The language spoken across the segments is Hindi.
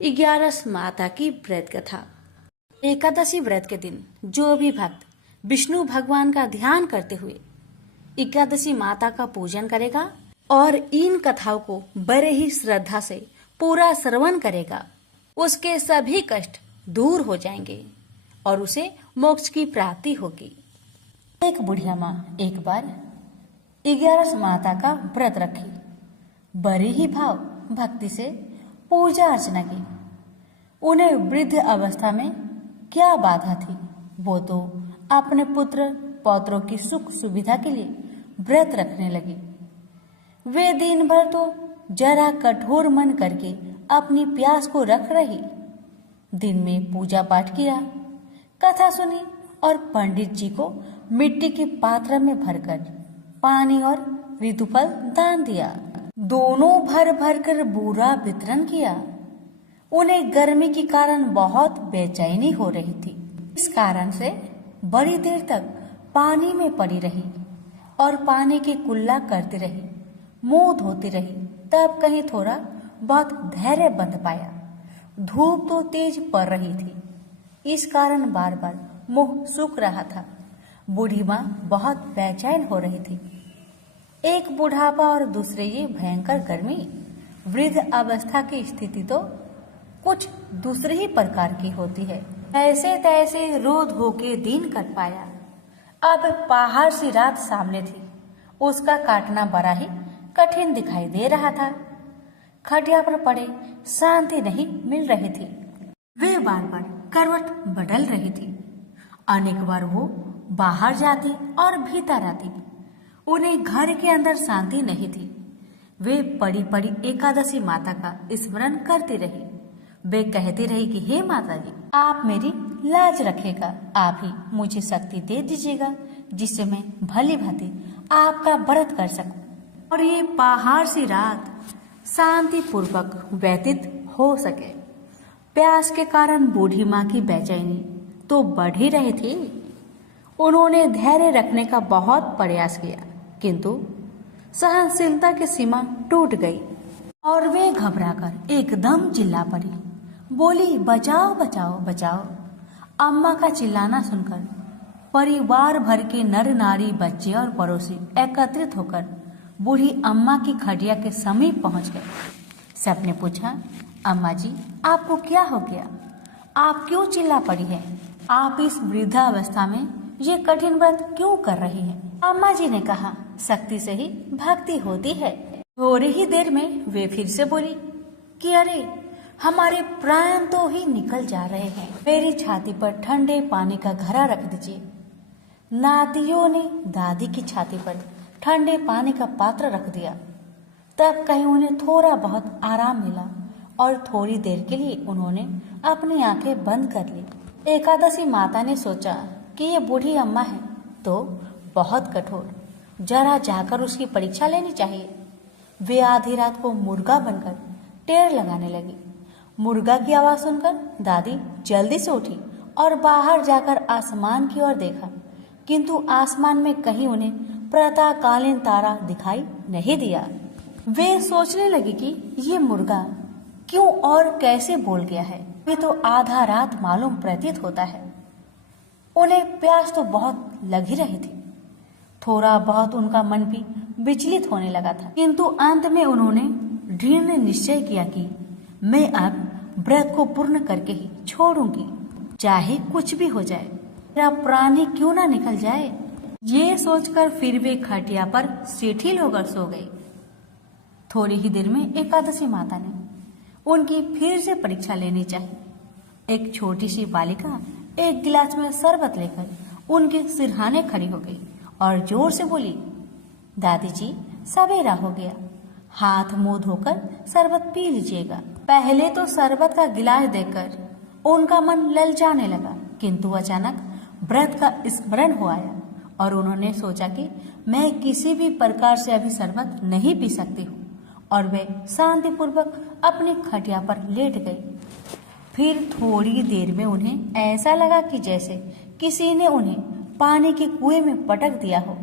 11 माता की व्रत कथा। एकादशी व्रत के दिन जो भी भक्त विष्णु भगवान का ध्यान करते हुए एकादशी माता का पूजन करेगा और इन कथाओं को बड़े ही श्रद्धा से पूरा श्रवण करेगा, उसके सभी कष्ट दूर हो जाएंगे और उसे मोक्ष की प्राप्ति होगी। एक बुढ़िया माँ एक बार 11 माता का व्रत रखी, बड़े ही भाव भक्ति से पूजा अर्चना की। उन्हें वृद्ध अवस्था में क्या बाधा थी, वो तो अपने पुत्र पौत्रों की सुख सुविधा के लिए व्रत रखने लगी। वे दिन भर तो जरा कठोर मन करके अपनी प्यास को रख रही। दिन में पूजा पाठ किया, कथा सुनी और पंडित जी को मिट्टी के पात्र में भरकर पानी और ऋतुफल दान दिया। दोनों भर भर कर बूरा वितरण किया। उन्हें गर्मी के कारण बहुत बेचैनी हो रही थी। इस कारण से बड़ी देर तक पानी में पड़ी रही और पानी की कुल्ला करती रही, मुंह धोती रही। तब कहीं थोड़ा बहुत धैर्य बंध पाया। धूप तो तेज पड़ रही थी, इस कारण बार बार मुंह सूख रहा था। बूढ़ी माँ बहुत बेचैन हो रही थी। एक बुढ़ापा और दूसरे ये भयंकर गर्मी, वृद्ध अवस्था की स्थिति तो कुछ दूसरे ही प्रकार की होती है। ऐसे तैसे रो धो के दिन कट पाया। अब पहाड़ सी रात सामने थी, उसका काटना बड़ा ही कठिन दिखाई दे रहा था। खटिया पर पड़े शांति नहीं मिल रही थी। वे बार बार करवट बदल रही थी। अनेक बार वो बाहर जाती और भीतर आती। उन्हें घर के अंदर शांति नहीं थी। वे पड़ी पड़ी एकादशी माता का स्मरण करती रही। वे कहती रही कि हे माता जी, आप मेरी लाज रखेगा, आप ही मुझे शक्ति दे दीजिएगा जिससे मैं भली भांति आपका व्रत कर सकूं और ये पहाड़ सी रात शांति पूर्वक व्यतीत हो सके। प्यास के कारण बूढ़ी माँ की बेचैनी तो बढ़ ही रही थी। उन्होंने धैर्य रखने का बहुत प्रयास किया, किंतु सहनशीलता की सीमा टूट गई और वे घबराकर एकदम चिल्ला पड़ी। बोली, बचाओ बचाओ बचाओ। अम्मा का चिल्लाना सुनकर परिवार भर के नर नारी, बच्चे और पड़ोसी एकत्रित होकर बूढ़ी अम्मा की खटिया के समीप पहुंच गए। सबने पूछा, अम्मा जी आपको क्या हो गया? आप क्यों चिल्ला पड़ी है? आप इस वृद्धावस्था में ये कठिन व्रत क्यों कर रही हैं? अम्मा जी ने कहा, शक्ति से ही भक्ति होती है। थोड़ी ही देर में वे फिर से बोली कि अरे हमारे प्राण तो ही निकल जा रहे हैं। मेरी छाती पर ठंडे पानी का घड़ा रख दीजिए। नातियों ने दादी की छाती पर ठंडे पानी का पात्र रख दिया। तब कहीं उन्हें थोड़ा बहुत आराम मिला और थोड़ी देर के लिए उन्होंने अपनी आंखें बंद कर ली। एकादशी माता ने सोचा कि ये बूढ़ी अम्मा है तो बहुत कठोर, जरा जाकर उसकी परीक्षा लेनी चाहिए। वे आधी रात को मुर्गा बनकर टेर लगाने लगी। मुर्गा की आवाज सुनकर दादी जल्दी से उठी और बाहर जाकर आसमान की ओर देखा, किंतु आसमान में कहीं उन्हें प्रातःकालीन तारा दिखाई नहीं दिया। वे सोचने लगी कि ये मुर्गा क्यों और कैसे बोल गया है। वे तो आधा रात मालूम प्रतीत होता है। उन्हें प्यास तो बहुत लग ही रही थी। थोड़ा बहुत उनका मन भी विचलित होने लगा था, किंतु अंत में उन्होंने दृढ़ निश्चय किया कि मैं अब व्रत को पूर्ण करके ही छोड़ूंगी, चाहे कुछ भी हो जाए, मेरा प्राण ही क्यों ना निकल जाए। ये सोचकर फिर वे खटिया पर शिथिल होकर सो गई। थोड़ी ही देर में एकादशी माता ने उनकी फिर से परीक्षा लेनी चाहिए। एक छोटी सी बालिका एक गिलास में शरबत लेकर उनके सिरहाने खड़ी हो गई और जोर से बोली, दादी जी सवेरा हो गया, हाथ मुंह धोकर शरबत पी लीजिएगा। पहले तो शरबत का गिलास देखकर उनका मन ललचाने लगा, किंतु अचानक व्रत का स्मरण हो आया और उन्होंने सोचा कि मैं किसी भी प्रकार से अभी शरबत नहीं पी सकती हूँ और वे शांतिपूर्वक अपनी खटिया पर लेट गई। फिर थोड़ी देर में उन्हें ऐसा लगा कि जैसे किसी ने उन्हें पानी के कुएं में पटक दिया हो।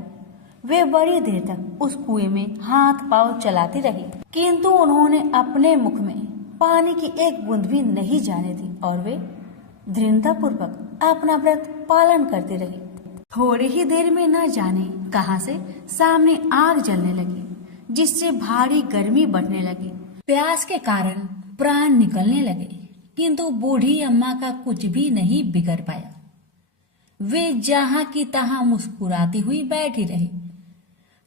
वे बड़ी देर तक उस कुएं में हाथ पांव चलाती रही, किंतु उन्होंने अपने मुख में पानी की एक बूंद भी नहीं जाने दी और वे दृढ़तापूर्वक अपना व्रत पालन करते रहे। थोड़ी ही देर में न जाने कहां से सामने आग जलने लगी, जिससे भारी गर्मी बढ़ने लगी। प्यास के कारण प्राण निकलने लगे, किंतु बूढ़ी अम्मा का कुछ भी नहीं बिगड़ पाया। वे जहां की तहां मुस्कुराती हुई बैठी रही।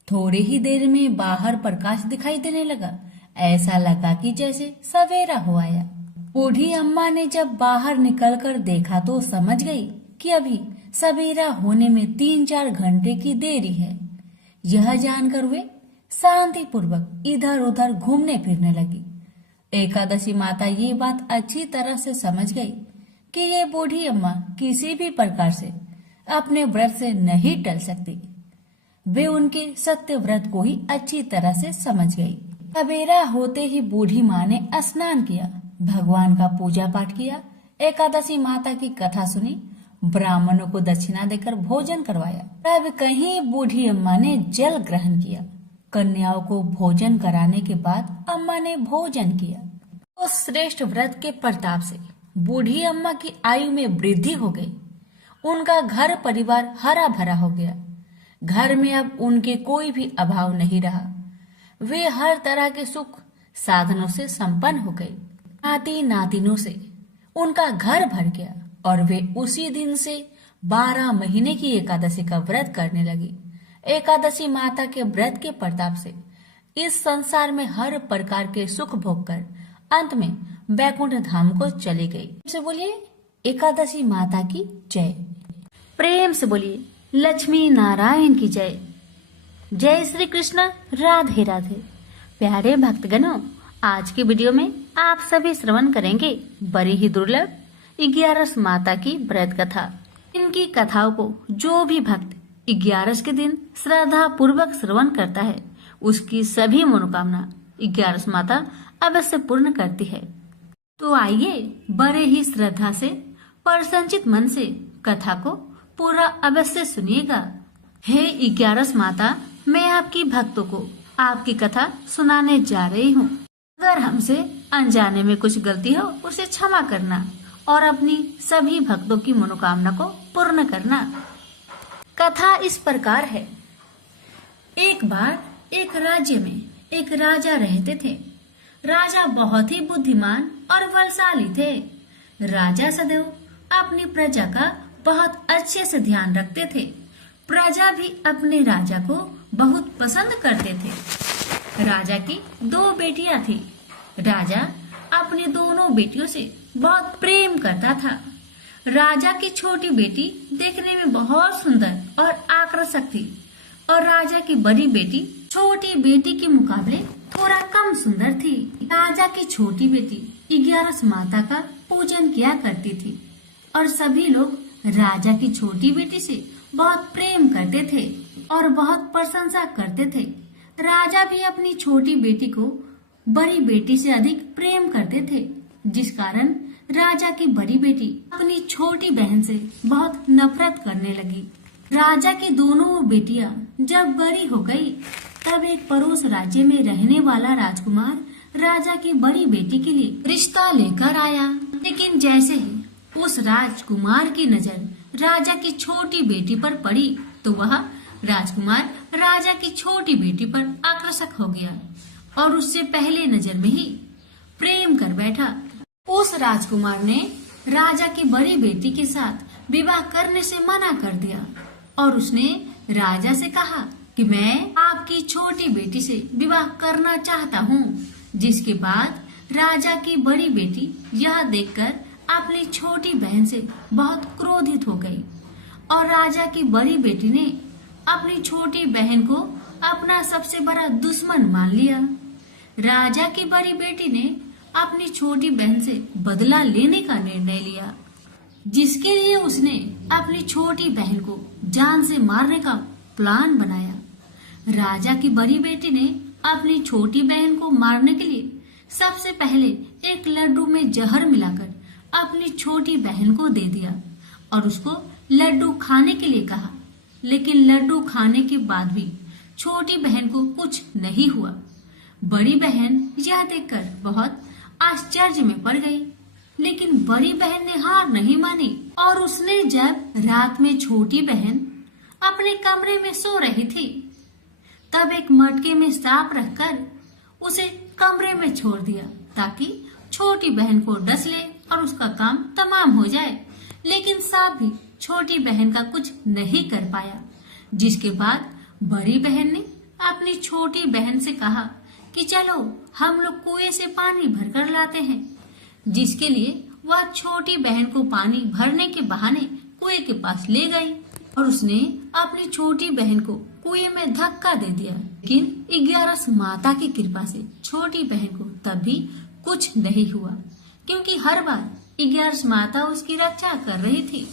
थोड़ी ही देर में बाहर प्रकाश दिखाई देने लगा। ऐसा लगा कि जैसे सवेरा हो आया। बूढ़ी अम्मा ने जब बाहर निकलकर देखा तो समझ गई कि अभी सवेरा होने में 3-4 घंटे की देरी है। यह जानकर वे शांतिपूर्वक इधर उधर घूमने फिरने लगी। एकादशी माता ये बात अच्छी तरह से समझ गई कि ये बूढ़ी अम्मा किसी भी प्रकार से अपने व्रत से नहीं टल सकती। वे उनके सत्य व्रत को ही अच्छी तरह से समझ गई। सवेरा होते ही बूढ़ी माँ ने स्नान किया, भगवान का पूजा पाठ किया, एकादशी माता की कथा सुनी, ब्राह्मणों को दक्षिणा देकर भोजन करवाया। तब कहीं बूढ़ी अम्मा ने जल ग्रहण किया। कन्याओं को भोजन कराने के बाद अम्मा ने भोजन किया। उस श्रेष्ठ व्रत के प्रताप से बूढ़ी अम्मा की आयु में वृद्धि हो गई। उनका घर परिवार हरा भरा हो गया। घर में अब उनके कोई भी अभाव नहीं रहा। वे हर तरह के सुख साधनों से संपन्न हो गए। नाती नातिनों से उनका घर भर गया और वे उसी दिन से 12 महीने की एकादशी का व्रत करने लगी। एकादशी माता के व्रत के प्रताप से इस संसार में हर प्रकार के सुख भोग कर अंत में वैकुंठ धाम को चली गई। से बोलिए एकादशी माता की जय। प्रेम से बोलिए लक्ष्मी नारायण की जय। जय श्री कृष्ण, राधे राधे। प्यारे भक्तगणों, आज की वीडियो में आप सभी श्रवण करेंगे बड़ी ही दुर्लभ 11 माता की व्रत कथा। इनकी कथाओं को जो भी भक्त 11 के दिन श्रद्धा पूर्वक श्रवण करता है, उसकी सभी मनोकामना 11 माता अवश्य पूर्ण करती है। तो आइए बड़े ही श्रद्धा से प्रसन्नचित मन से कथा को पूरा अवश्य सुनिएगा। हे 11 माता, मैं आपकी भक्तों को आपकी कथा सुनाने जा रही हूँ। अगर हमसे अनजाने में कुछ गलती हो उसे क्षमा करना और अपनी सभी भक्तों की मनोकामना को पूर्ण करना। कथा इस प्रकार है। एक बार एक राज्य में एक राजा रहते थे। राजा बहुत ही बुद्धिमान और बलशाली थे। राजा सदैव अपनी प्रजा का बहुत अच्छे से ध्यान रखते थे। प्रजा भी अपने राजा को बहुत पसंद करते थे। राजा की 2 बेटियां थी। राजा अपनी दोनों बेटियों से बहुत प्रेम करता था। राजा की छोटी बेटी देखने में बहुत सुंदर और आकर्षक थी और राजा की बड़ी बेटी छोटी बेटी के मुकाबले थोड़ा कम सुंदर थी। राजा की छोटी बेटी 11 माता का पूजन किया करती थी और सभी लोग राजा की छोटी बेटी से बहुत प्रेम करते थे और बहुत प्रशंसा करते थे। राजा भी अपनी छोटी बेटी को बड़ी बेटी से अधिक प्रेम करते थे, जिस कारण राजा की बड़ी बेटी अपनी छोटी बहन से बहुत नफरत करने लगी। राजा की दोनों बेटियां जब बड़ी हो गई, तब एक पड़ोस राज्य में रहने वाला राजकुमार राजा की बड़ी बेटी के लिए रिश्ता लेकर आया। लेकिन जैसे ही उस राजकुमार की नजर राजा की छोटी बेटी पर पड़ी, तो वह राजकुमार राजा की छोटी बेटी पर आकर्षक हो गया और उससे पहले नजर में ही प्रेम कर बैठा। उस राजकुमार ने राजा की बड़ी बेटी के साथ विवाह करने से मना कर दिया और उसने राजा से कहा कि मैं आपकी छोटी बेटी से विवाह करना चाहता हूँ। जिसके बाद राजा की बड़ी बेटी यह देखकर अपनी छोटी बहन से बहुत क्रोधित हो गई और राजा की बड़ी बेटी ने अपनी छोटी बहन को अपना सबसे बड़ा दुश्मन मान लिया। राजा की बड़ी बेटी ने अपनी छोटी बहन से बदला लेने का निर्णय लिया, जिसके लिए उसने अपनी छोटी बहन को जान से मारने का प्लान बनाया। राजा की बड़ी बेटी ने अपनी छोटी बहन को मारने के लिए सबसे पहले एक लड्डू में जहर मिलाकर अपनी छोटी बहन को दे दिया और उसको लड्डू खाने के लिए कहा। लेकिन लड्डू खाने के बाद भी छोटी बहन को कुछ नहीं हुआ। बड़ी बहन यह देखकर बहुत आश्चर्य में पड़ गई। लेकिन बड़ी बहन ने हार नहीं मानी और उसने जब रात में छोटी बहन अपने कमरे में सो रही थी, तब एक मटके में सांप रखकर उसे कमरे में छोड़ दिया ताकि छोटी बहन को डस ले और उसका काम तमाम हो जाए। लेकिन सांप भी छोटी बहन का कुछ नहीं कर पाया, जिसके बाद बड़ी बहन ने अपनी छोटी बहन से कहा कि चलो हम लोग कुएं से पानी भरकर लाते हैं, जिसके लिए वह छोटी बहन को पानी भरने के बहाने कुएं के पास ले गई और उसने अपनी छोटी बहन को कुएं में धक्का दे दिया। लेकिन 11 माता की कृपा से छोटी बहन को तब भी कुछ नहीं हुआ, क्योंकि हर बार 11 माता उसकी रक्षा कर रही थी।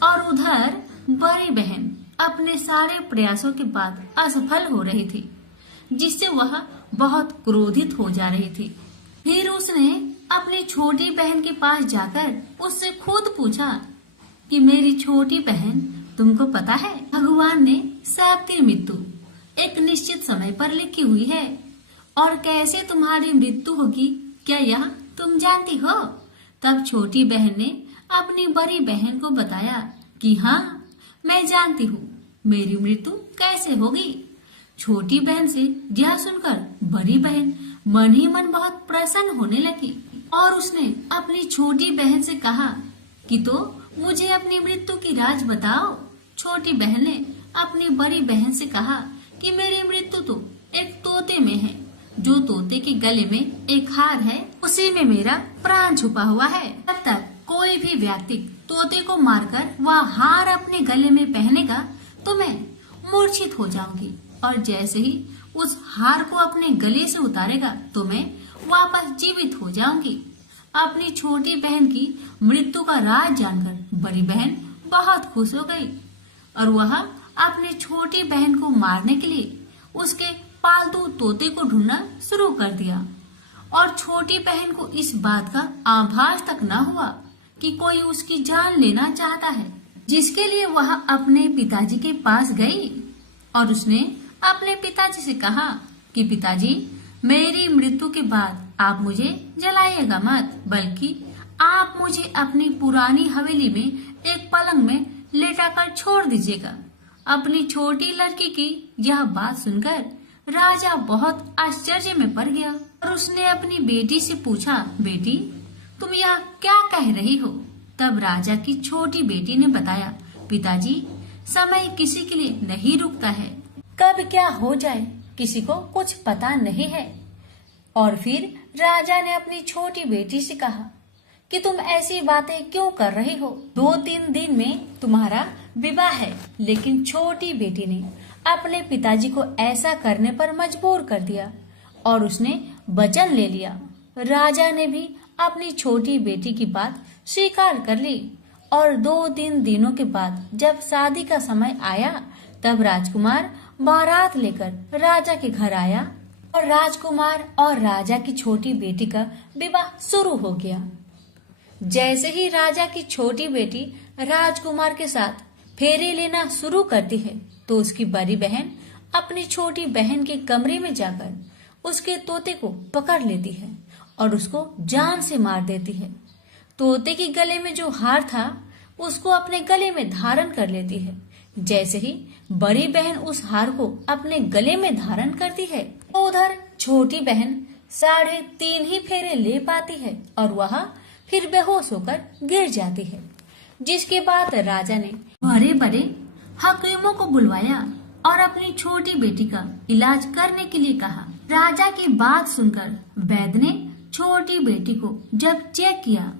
और उधर बड़ी बहन अपने सारे प्रयासों के बाद असफल हो रही थी, जिससे वह बहुत क्रोधित हो जा रही थी। फिर उसने अपनी छोटी बहन के पास जाकर उससे खुद पूछा कि मेरी छोटी बहन, तुमको पता है भगवान ने सबकी मृत्यु एक निश्चित समय पर लिखी हुई है, और कैसे तुम्हारी मृत्यु होगी क्या यह तुम जानती हो? तब छोटी बहन ने अपनी बड़ी बहन को बताया कि हाँ, मैं जानती हूँ मेरी मृत्यु कैसे होगी। छोटी बहन से यह सुनकर बड़ी बहन मन ही मन बहुत प्रसन्न होने लगी और उसने अपनी छोटी बहन से कहा कि तो मुझे अपनी मृत्यु की राज बताओ। छोटी बहन ने अपनी बड़ी बहन से कहा कि मेरी मृत्यु तो एक तोते में है, जो तोते के गले में एक हार है, उसी में मेरा प्राण छुपा हुआ है। जब तक कोई भी व्यक्ति तोते को मारकर वह हार अपने गले में पहनेगा तो मैं मूर्छित हो जाऊंगी, और जैसे ही उस हार को अपने गले से उतारेगा तो मैं वापस जीवित हो जाऊंगी। अपनी छोटी बहन की मृत्यु का राज जानकर बड़ी बहन बहुत खुश हो गई और वह अपनी छोटी बहन को मारने के लिए उसके पालतू तोते को ढूंढना शुरू कर दिया। और छोटी बहन को इस बात का आभास तक न हुआ कि कोई उसकी जान लेना चाहता है, जिसके लिए वह अपने पिताजी के पास गई और उसने अपने पिताजी से कहा कि पिताजी, मेरी मृत्यु के बाद आप मुझे जलाइएगा मत, बल्कि आप मुझे अपनी पुरानी हवेली में एक पलंग में लेटाकर छोड़ दीजिएगा। अपनी छोटी लड़की की यह बात सुनकर राजा बहुत आश्चर्य में पड़ गया और उसने अपनी बेटी से पूछा, बेटी, तुम यह क्या कह रही हो? तब राजा की छोटी बेटी ने बताया, पिताजी, समय किसी के लिए नहीं रुकता है, कब क्या हो जाए किसी को कुछ पता नहीं है। और फिर राजा ने अपनी छोटी बेटी से कहा कि तुम ऐसी बातें क्यों कर रही हो? 2-3 दिन में तुम्हारा विवाह है। लेकिन छोटी बेटी ने अपने पिताजी को ऐसा करने पर मजबूर कर दिया और उसने वचन ले लिया। राजा ने भी अपनी छोटी बेटी की बात स्वीकार कर ली और 2-3 दिनों के बाद जब शादी का समय आया तब राजकुमार बारात लेकर राजा के घर आया और राजकुमार और राजा की छोटी बेटी का विवाह शुरू हो गया। जैसे ही राजा की छोटी बेटी राजकुमार के साथ फेरे लेना शुरू करती है तो उसकी बड़ी बहन अपनी छोटी बहन के कमरे में जाकर उसके तोते को पकड़ लेती है और उसको जान से मार देती है। तोते के गले में जो हार था उसको अपने गले में धारण कर लेती है। जैसे ही बड़ी बहन उस हार को अपने गले में धारण करती है तो उधर छोटी बहन 3.5 ही फेरे ले पाती है और वह फिर बेहोश होकर गिर जाती है। जिसके बाद राजा ने बड़े बड़े हकीमों को बुलवाया और अपनी छोटी बेटी का इलाज करने के लिए कहा। राजा की बात सुनकर वैद्य ने छोटी बेटी को जब चेक किया,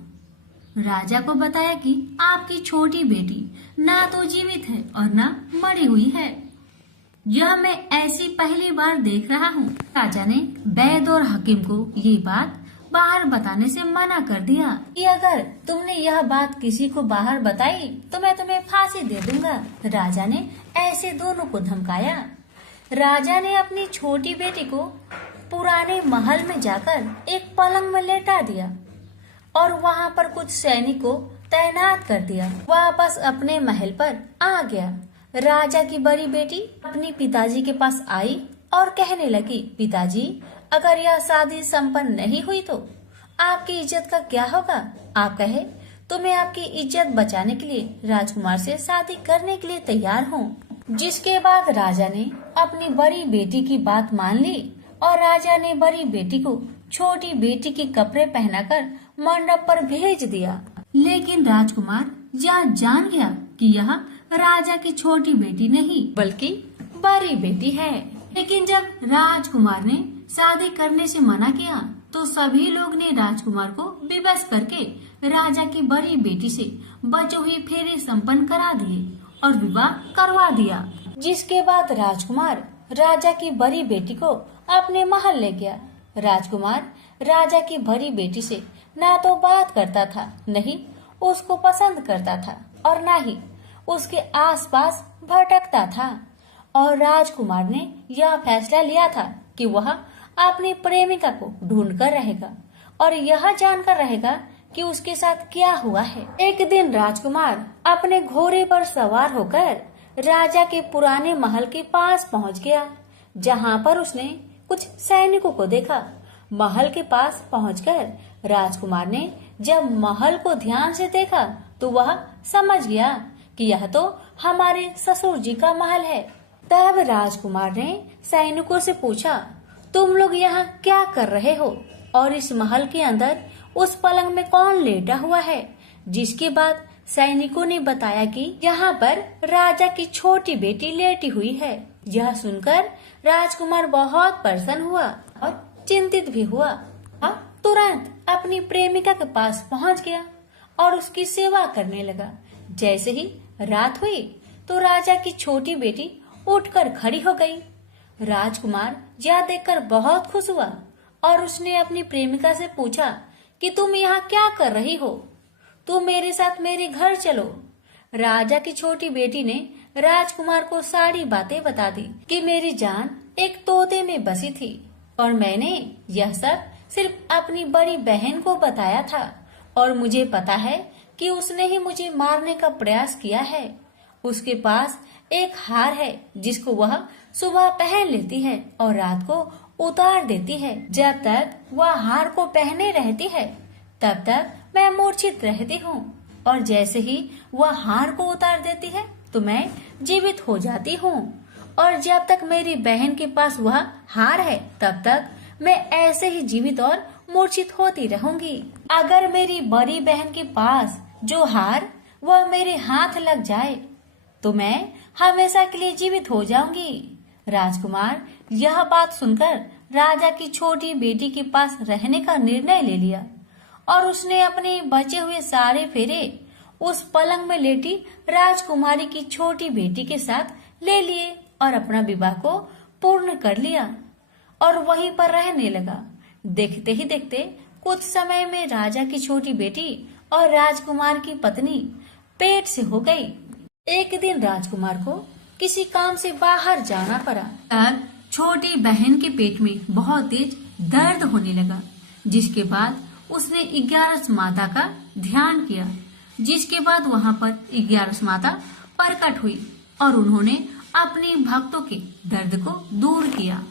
राजा को बताया कि आपकी छोटी बेटी ना तो जीवित है और ना मरी हुई है। यह मैं ऐसी पहली बार देख रहा हूँ। राजा ने वैद्य और हकीम को ये बात बाहर बताने से मना कर दिया कि अगर तुमने यह बात किसी को बाहर बताई तो मैं तुम्हें फांसी दे दूंगा। राजा ने ऐसे दोनों को धमकाया। राजा ने अपनी छोटी बेटी को पुराने महल में जाकर एक पलंग में लेटा दिया और वहाँ पर कुछ सैनिक को तैनात कर दिया। वापस अपने महल पर आ गया। राजा की बड़ी बेटी अपने पिताजी के पास आई और कहने लगी, पिताजी, अगर यह शादी संपन्न नहीं हुई तो आपकी इज्जत का क्या होगा? आप कहे तो मैं आपकी इज्जत बचाने के लिए राजकुमार से शादी करने के लिए तैयार हूँ। जिसके बाद राजा ने अपनी बड़ी बेटी की बात मान ली और राजा ने बड़ी बेटी को छोटी बेटी के कपड़े पहनाकर मंडप पर भेज दिया। लेकिन राजकुमार यह जान गया कि यह राजा की छोटी बेटी नहीं बल्कि बड़ी बेटी है। लेकिन जब राजकुमार ने शादी करने से मना किया तो सभी लोग ने राजकुमार को विवश करके राजा की बड़ी बेटी से बचे हुए फेरे संपन्न करा दिए और विवाह करवा दिया। जिसके बाद राजकुमार राजा की बड़ी बेटी को अपने महल ले गया। राजकुमार राजा की बड़ी बेटी से ना तो बात करता था, नहीं उसको पसंद करता था और ना ही उसके आसपास भटकता था। और राजकुमार ने यह फैसला लिया था कि वह अपनी प्रेमिका को ढूंढ कर रहेगा और यह जानकर रहेगा कि उसके साथ क्या हुआ है। एक दिन राजकुमार अपने घोड़े पर सवार होकर राजा के पुराने महल के पास पहुंच गया, जहां पर उसने कुछ सैनिकों को देखा। महल के पास पहुंचकर राजकुमार ने जब महल को ध्यान से देखा तो वह समझ गया कि यह तो हमारे ससुर जी का महल है। तब राजकुमार ने सैनिकों से पूछा, तुम लोग यहाँ क्या कर रहे हो और इस महल के अंदर उस पलंग में कौन लेटा हुआ है? जिसके बाद सैनिकों ने बताया कि यहाँ पर राजा की छोटी बेटी लेटी हुई है। यह सुनकर राजकुमार बहुत प्रसन्न हुआ और चिंतित भी हुआ। वह तुरंत अपनी प्रेमिका के पास पहुँच गया और उसकी सेवा करने लगा। जैसे ही रात हुई तो राजा की छोटी बेटी उठकर खड़ी हो गई। राजकुमार यह देखकर बहुत खुश हुआ और उसने अपनी प्रेमिका से पूछा कि तुम यहाँ क्या कर रही हो? तुम मेरे साथ मेरे घर चलो। राजा की छोटी बेटी ने राजकुमार को सारी बातें बता दी कि मेरी जान एक तोते में बसी थी और मैंने यह सब सिर्फ अपनी बड़ी बहन को बताया था और मुझे पता है कि उसने ही मुझे मारने का प्रयास किया है। उसके पास एक हार है जिसको वह सुबह पहन लेती है और रात को उतार देती है। जब तक वह हार को पहने रहती है तब तक मैं मूर्छित रहती हूँ और जैसे ही वह हार को उतार देती है तो मैं जीवित हो जाती हूँ। और जब तक मेरी बहन के पास वह हार है तब तक मैं ऐसे ही जीवित और मूर्छित होती रहूंगी। अगर मेरी बड़ी बहन के पास जो हार वह मेरे हाथ लग जाए तो मैं हमेशा के लिए जीवित हो जाऊंगी। राजकुमार यह बात सुनकर राजा की छोटी बेटी के पास रहने का निर्णय ले लिया और उसने अपने बचे हुए सारे फेरे उस पलंग में लेटी राजकुमारी की छोटी बेटी के साथ ले लिए और अपना विवाह को पूर्ण कर लिया और वहीं पर रहने लगा। देखते ही देखते कुछ समय में राजा की छोटी बेटी और राजकुमार की पत्नी पेट से हो गई। एक दिन राजकुमार को किसी काम से बाहर जाना पड़ा। तब छोटी बहन के पेट में बहुत तेज दर्द होने लगा, जिसके बाद उसने 11 माता का ध्यान किया। जिसके बाद वहां पर 11 माता प्रकट हुई और उन्होंने अपने भक्तों के दर्द को दूर किया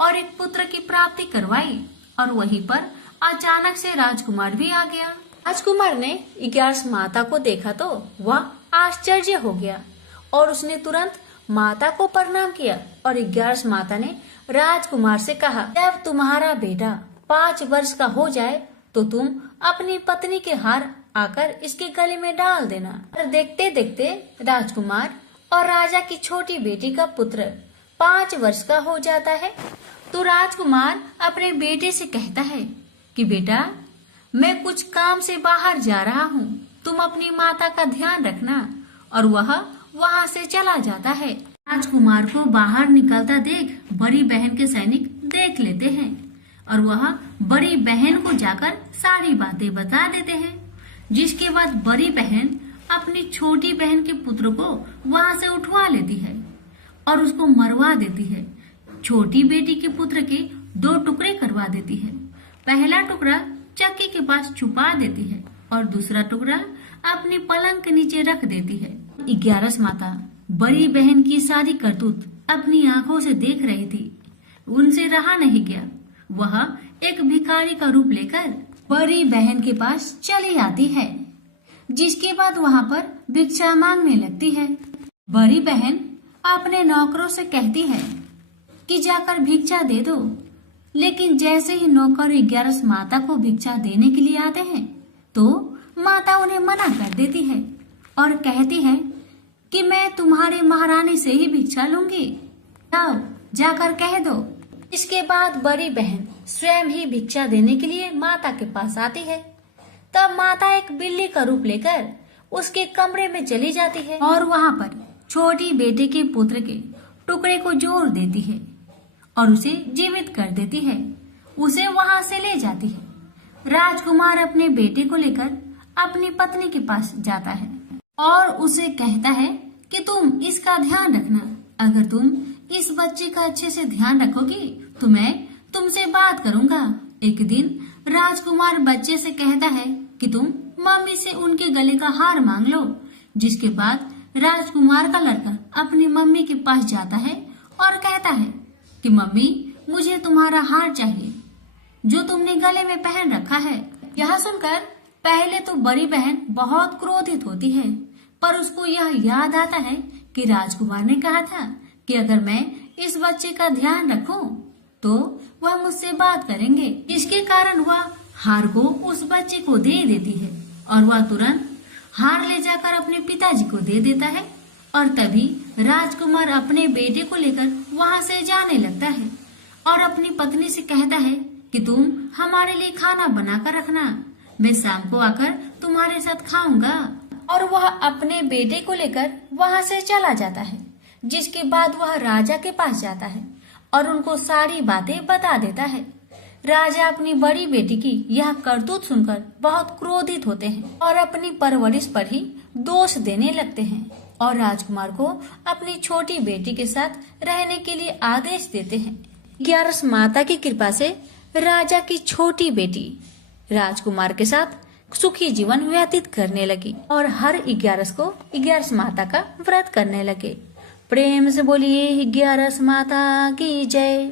और एक पुत्र की प्राप्ति करवाई। और वहीं पर अचानक से राजकुमार भी आ गया। राजकुमार ने 11 माता को देखा तो वह आश्चर्य हो गया और उसने तुरंत माता को प्रणाम किया और 11 माता ने राजकुमार से कहा, जब तुम्हारा बेटा 5 वर्ष का हो जाए तो तुम अपनी पत्नी के हार आकर इसके गले में डाल देना। और देखते देखते राजकुमार और राजा की छोटी बेटी का पुत्र 5 वर्ष का हो जाता है। तो राजकुमार अपने बेटे से कहता है कि बेटा, मैं कुछ काम से बाहर जा रहा हूँ, तुम अपनी माता का ध्यान रखना। और वह वहाँ से चला जाता है। राजकुमार को बाहर निकलता देख बड़ी बहन के सैनिक देख लेते हैं और वह बड़ी बहन को जाकर सारी बातें बता देते हैं। जिसके बाद बड़ी बहन अपनी छोटी बहन के पुत्र को वहाँ से उठवा लेती है और उसको मरवा देती है। छोटी बेटी के पुत्र के 2 टुकड़े करवा देती है। पहला टुकड़ा चक्की के पास छुपा देती है और दूसरा टुकड़ा अपनी पलंग के नीचे रख देती है। 11 माता बड़ी बहन की सारी करतूत अपनी आंखों से देख रही थी। उनसे रहा नहीं गया। वह एक भिखारी का रूप लेकर बड़ी बहन के पास चली आती है, जिसके बाद वहाँ पर भिक्षा मांगने लगती है। बड़ी बहन अपने नौकरों से कहती है कि जाकर भिक्षा दे दो, लेकिन जैसे ही नौकर 11 माता को भिक्षा देने के लिए आते हैं तो माता उन्हें मना कर देती है और कहती है कि मैं तुम्हारे महारानी से ही भिक्षा लूंगी, जाओ जाकर कह दो। इसके बाद बड़ी बहन स्वयं ही भिक्षा देने के लिए माता के पास आती है। तब माता एक बिल्ली का रूप लेकर उसके कमरे में चली जाती है और वहाँ पर छोटी बेटे के पुत्र के टुकड़े को जोड़ देती है और उसे जीवित कर देती है। उसे वहाँ से ले जाती है। राजकुमार अपने बेटे को लेकर अपनी पत्नी के पास जाता है और उसे कहता है कि तुम इसका ध्यान रखना। अगर तुम इस बच्चे का अच्छे से ध्यान रखोगी तो मैं तुमसे बात करूंगा। एक दिन राजकुमार बच्चे से कहता है कि तुम मम्मी से उनके गले का हार मांग लो। जिसके बाद राजकुमार का लड़का अपनी मम्मी के पास जाता है और कहता है कि मम्मी, मुझे तुम्हारा हार चाहिए जो तुमने गले में पहन रखा है। यह सुनकर पहले तो बड़ी बहन बहुत क्रोधित होती है, पर उसको यह याद आता है कि राजकुमार ने कहा था कि अगर मैं इस बच्चे का ध्यान रखूं तो वह मुझसे बात करेंगे। इसके कारण वह हार को उस बच्चे को दे देती है और वह तुरंत हार ले जाकर अपने पिताजी को दे देता है और तभी राजकुमार अपने बेटे को लेकर वहाँ से जाने लगता है और अपनी पत्नी से कहता है कि तुम हमारे लिए खाना बनाकर रखना, मैं शाम को आकर तुम्हारे साथ खाऊंगा। और वह अपने बेटे को लेकर वहाँ से चला जाता है। जिसके बाद वह राजा के पास जाता है और उनको सारी बातें बता देता है। राजा अपनी बड़ी बेटी की यह करतूत सुनकर बहुत क्रोधित होते हैं और अपनी परवरिश पर ही दोष देने लगते हैं और राजकुमार को अपनी छोटी बेटी के साथ रहने के लिए आदेश देते हैं। 11 माता की कृपा से राजा की छोटी बेटी राजकुमार के साथ सुखी जीवन व्यतीत करने लगी और हर 11 को 11 माता का व्रत करने लगे। प्रेम से बोलिए 11 माता की जय।